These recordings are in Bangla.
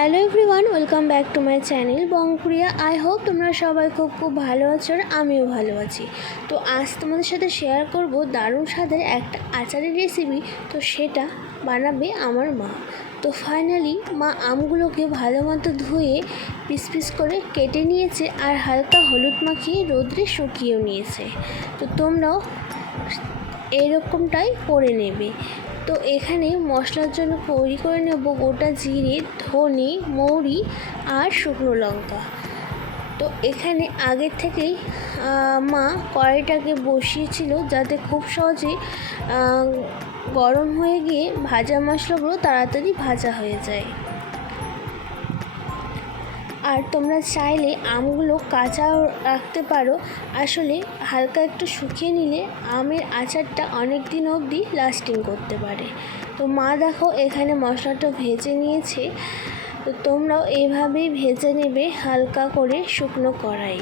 Hello everyone, welcome back to my channel Bongpuriya. I hope তোমরা সবাই খুব ভালো আছো আর আমিও ভালো আছি। তো আজ তোমাদের সাথে শেয়ার করব দারুণ স্বাদের একটা আচারের রেসিপি। তো সেটা বানাবে আমার মা। তো ফাইনালি মা আমগুলোকে ভালো মতো ধুয়ে পিস পিস করে কেটে নিয়েছে আর হালকা হলুদ মাখিয়ে রোদ্রে শুকিয়েও নিয়েছে। তো তোমরাও এইরকমটাই করে নেবে। তো এখানে মশলার জন্য তৈরি করে নেব গোটা জিরে, ধনে, মৌরি আর শুকনো লঙ্কা। তো এখানে আগের থেকেই মা কড়াইটাকে বসিয়েছিল যাতে খুব সহজে গরম হয়ে গিয়ে ভাজা মশলাগুলো তাড়াতাড়ি ভাজা হয়ে যায়। আর তোমরা চাইলে আমগুলো কাঁচাও রাখতে পারো। আসলে হালকা একটু শুকিয়ে নিলে আমের আচারটা অনেক দিন অবধি লাস্টিং করতে পারে। তো মা দেখো এখানে মশলাটা ভেজে নিয়েছে। তো তোমরাও এইভাবেই ভেজে নেবে হালকা করে শুকনো কড়াই।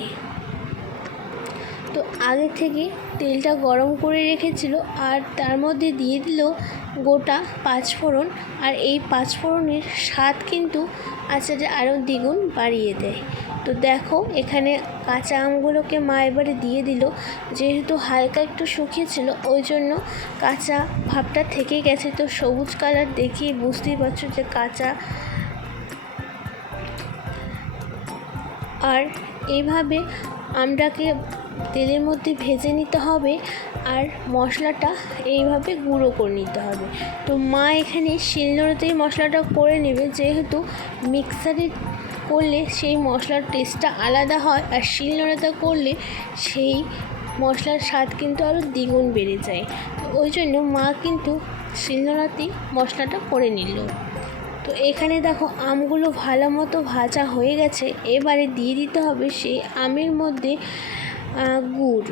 তো আগে থেকে তেলটা গরম করে রেখেছিল আর তার মধ্যে দিয়ে দিল গোটা পাঁচফোড়ন। আর এই পাঁচফোড়নের স্বাদ কিন্তু আচারে আরও দ্বিগুণ বাড়িয়ে দেয়। তো দেখো এখানে কাঁচা আমগুলোকে মা এবারে দিয়ে দিল। যেহেতু হালকা একটু শুকিয়েছিল ওই জন্য কাঁচা ভাবটা থেকে গেছে। তো সবুজ কালার দেখিয়ে বুঝতেই পারছো যে কাঁচা। আর এইভাবে আমটাকে তেলের মধ্যে ভেজে নিতে হবে আর মশলাটা এইভাবে গুঁড়ো করে নিতে হবে। তো মা এখানে শিলনোড়াতেই মশলাটা করে নেবে, যেহেতু মিক্সারে করলে সেই মশলার টেস্টটা আলাদা হয় আর শিলনোড়াতে করলে সেই মশলার স্বাদ কিন্তু আরও দ্বিগুণ বেড়ে যায়। ওই জন্য মা কিন্তু শিলনোড়াতেই মশলাটা করে নিল। তো এখানে দেখো আমগুলো ভালো মতো ভাজা হয়ে গেছে। এবারে দিয়ে দিতে হবে সেই আমের মধ্যে গুড়।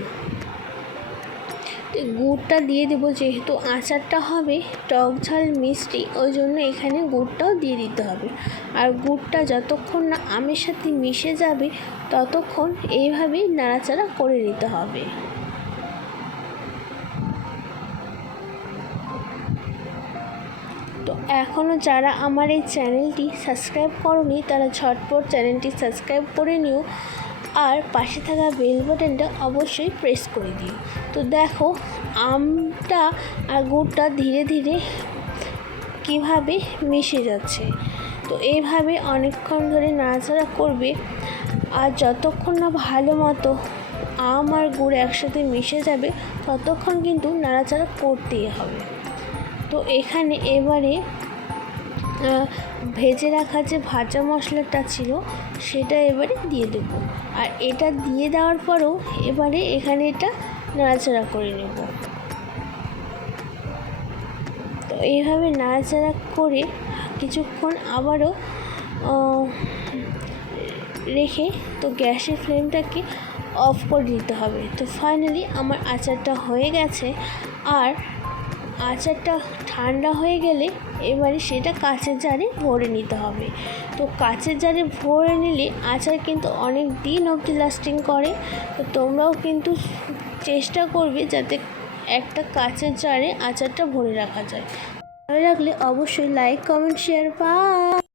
গুড়টা দিয়ে দেবো, যেহেতু আচারটা হবে টক ঝাল মিষ্টি ওই জন্য এখানে গুড়টাও দিয়ে দিতে হবে। আর গুড়টা যতক্ষণ না আমের সাথে মিশে যাবে ততক্ষণ এইভাবেই নাড়াচাড়া করে নিতে হবে। তো এখনও যারা আমার এই চ্যানেলটি সাবস্ক্রাইব করোনি তারা ঝটপট চ্যানেলটি সাবস্ক্রাইব করে নিও আর পাশে থাকা বেল বাটনটা অবশ্যই প্রেস করে দিও। তো দেখো আমটা আর গুড়টা ধীরে ধীরে কীভাবে মিশে যাচ্ছে। তো এইভাবে অনেকক্ষণ ধরে নাড়াচাড়া করবে আর যতক্ষণ না ভালো মতো আম আর গুড় একসাথে মিশে যাবে ততক্ষণ কিন্তু নাড়াচাড়া করতেই হবে। তো এখানে এবারে ভেজে রাখা যে ভাজা মশলাটা ছিল সেটা এবারে দিয়ে দেব। আর এটা দিয়ে দেওয়ার পরেও এবারে এখানে এটা নাড়াচাড়া করে নেব। তো এইভাবে নাড়াচাড়া করে কিছুক্ষণ আবারও রেখে তো গ্যাসের ফ্লেমটাকে অফ করে দিতে হবে। তো ফাইনালি আমার আচারটা হয়ে গেছে। আর আচারটা ঠান্ডা হয়ে গেলে এবারে সেটা কাঁচের জারে ভরে নিতে হবে। তো কাঁচের জারে ভরে নিলে আচার কিন্তু অনেক দিন অবধি লাস্টিং করে। তো তোমরাও কিন্তু চেষ্টা করবে যাতে একটা কাঁচের জারে আচারটা ভরে রাখা যায়। ভালো লাগলে অবশ্যই লাইক, কমেন্ট, শেয়ার। বাই।